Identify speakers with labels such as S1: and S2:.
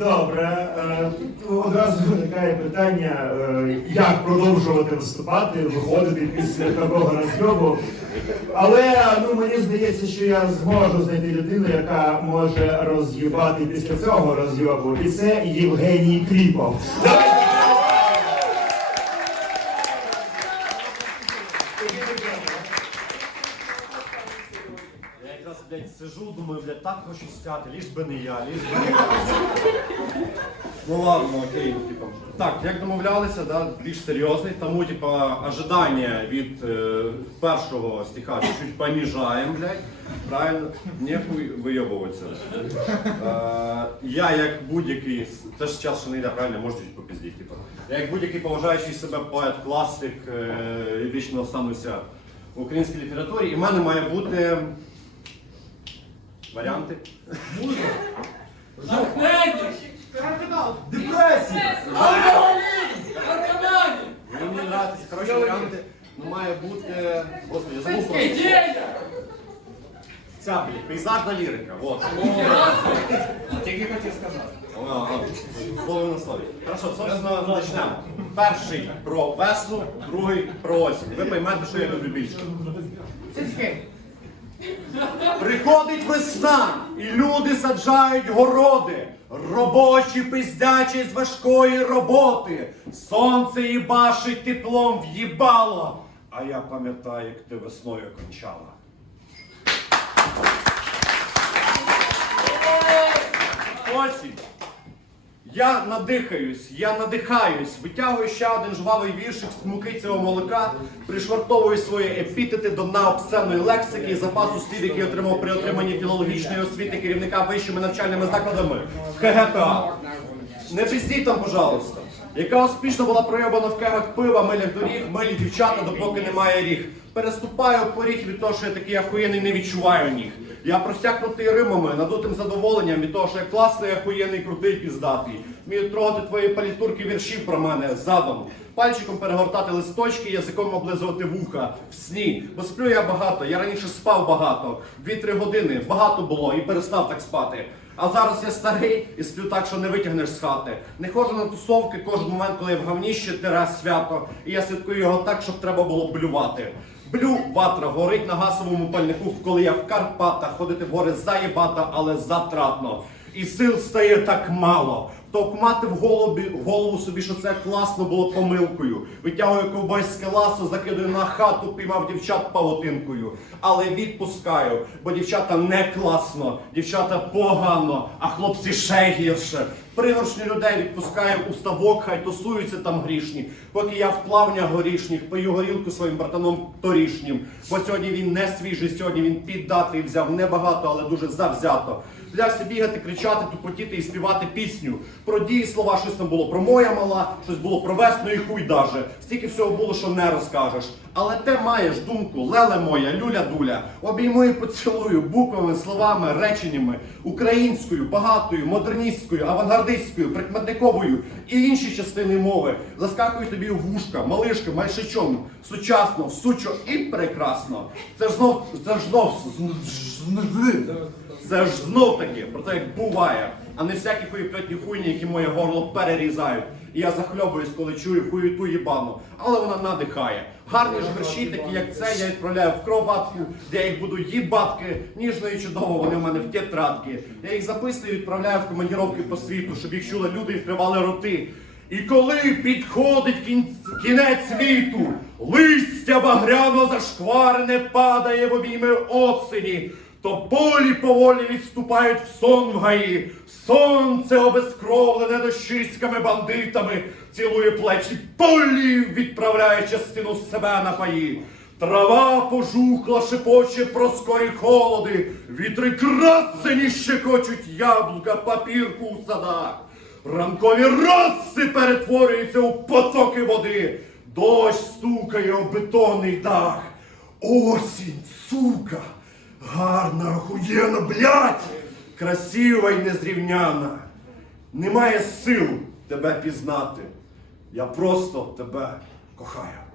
S1: Добре. Е, Одразу виникає питання, е, як продовжувати виступати, виходити після такого розйобу. Але ну мені здається, що я зможу знайти людину, яка може роз'їбати після цього розйобу. І це Євгеній Кріпов.
S2: Я якраз, блядь, сижу, думаю, блядь, так хочу стяти, ліж би не я, ліж би не я. Ну ладно, окей, типа. Так, як домовлялися, да, більш серйозний, тому типа ожидання від е, першого стиха чуть-чуть понижаємо, блядь. Правильно? Нехуй вийобуватися. Е, я як будь-який, це ж час ще не йде, правильно, можете чуть попіздіть, типа. Я як будь-який поважаючий себе поет, класик, е, вічно остануся в українській літературі, і в мене має бути варіанти.
S3: Депресія!
S2: Мені не нравиться, коротше, варіанти. Ну, має бути. Господи, я забув просто. Ця, блядь, пейзажна лірика. Вот.
S1: Тільки хотів сказати.
S2: Ага, ага. Слово на слові. Хорошо, собственно, почнемо. Перший про весну, другий про осінь. Ви поймете, що я люблю більше. Приходить весна, і люди саджають городи. Робочі пиздячі з важкої роботи. Сонце їбашить теплом в'їбало. А я пам'ятаю, як ти весною кончала. Осінь. Я надихаюсь, я надихаюсь, витягую ще один жвавий віршик з мукицього молока, пришвартовую свої епітети до дна обсценної лексики і запасу слів, який отримав при отриманні філологічної освіти керівника вищими навчальними закладами в. Не пиздіть там, пожалуйста. Яка успішно була пройобана в кегах пива, милях доріг, милі дівчата, допоки немає ріг. Переступаю поріг від того, що я такий ахуєнний, не відчуваю ніг. Я просякнутий римами, надутим задоволенням від того, що я класний, ахуєнний, крутий, піздатий. Вмію трогати твої палітурки віршів про мене задом. Пальчиком перегортати листочки, язиком облизувати вуха в сні. Бо сплю я багато, я раніше спав багато. Дві-три години багато було і перестав так спати. А зараз я старий і сплю так, що не витягнеш з хати. Не ходжу на тусовки кожен момент, коли я в говніще раз свято. І я святкую його так, щоб треба було блювати. Блю, ватра, горить на газовому пальнику, коли я в Карпатах ходити в гори заєбата, але затратно. І сил стає так мало. Товкмати в голові, в голову собі, що це класно було помилкою. Витягую ковбойське ласо, закидую на хату, піймав дівчат павутинкою. Але відпускаю, бо дівчата не класно, дівчата погано, а хлопці ще гірше. Пригоршні людей відпускаю у ставок, хай тусуються там грішні. Поки я в плавнях горішніх пию горілку своїм братаном торішнім. Бо сьогодні він не свіжий, сьогодні він піддатий взяв небагато, але дуже завзято. Взявся бігати, кричати, тупотіти і співати пісню. Про дії слова щось там було про моя мала, щось було про весну і хуй даже. Стільки всього було, що не розкажеш. Але те маєш думку, леле моя, люля дуля. Обійму і поцілую буквами, словами, реченнями, українською, багатою, модерністською, авангардистською, прикметниковою і інші частини мови. Заскакую тобі вушка, малишка, мальшичом, сучасно, сучо і прекрасно. Це ж знов, це ж знов, це ж знов таки про те, як буває, а не всякі хуєплетні хуйні, які моє горло перерізають. І я захльобуюсь, коли чую хуєту їбану, але вона надихає. Гарні ж верші, такі як це, я відправляю в кроватку, де я їх буду їбатки, ніжно і чудово, вони в мене в тетрадки. Я їх записую і відправляю в командіровки по світу, щоб їх чули люди і відкривали роти. І коли підходить кін... кінець світу, листя багряно зашкварене падає в обійми осені, то полі поволі відступають в сон в гаї. Сонце обезкровлене дощиськами бандитами, цілує плечі полі, відправляє частину себе на паї. Трава пожухла, шепоче про скорі холоди, вітри красені щекочуть яблука, папірку у садах. Ранкові роси перетворюються у потоки води. Дощ стукає у бетонний дах. Осінь, сука, гарна, охуєна, блядь, красива і незрівняна. Немає сил тебе пізнати. Я просто тебе кохаю.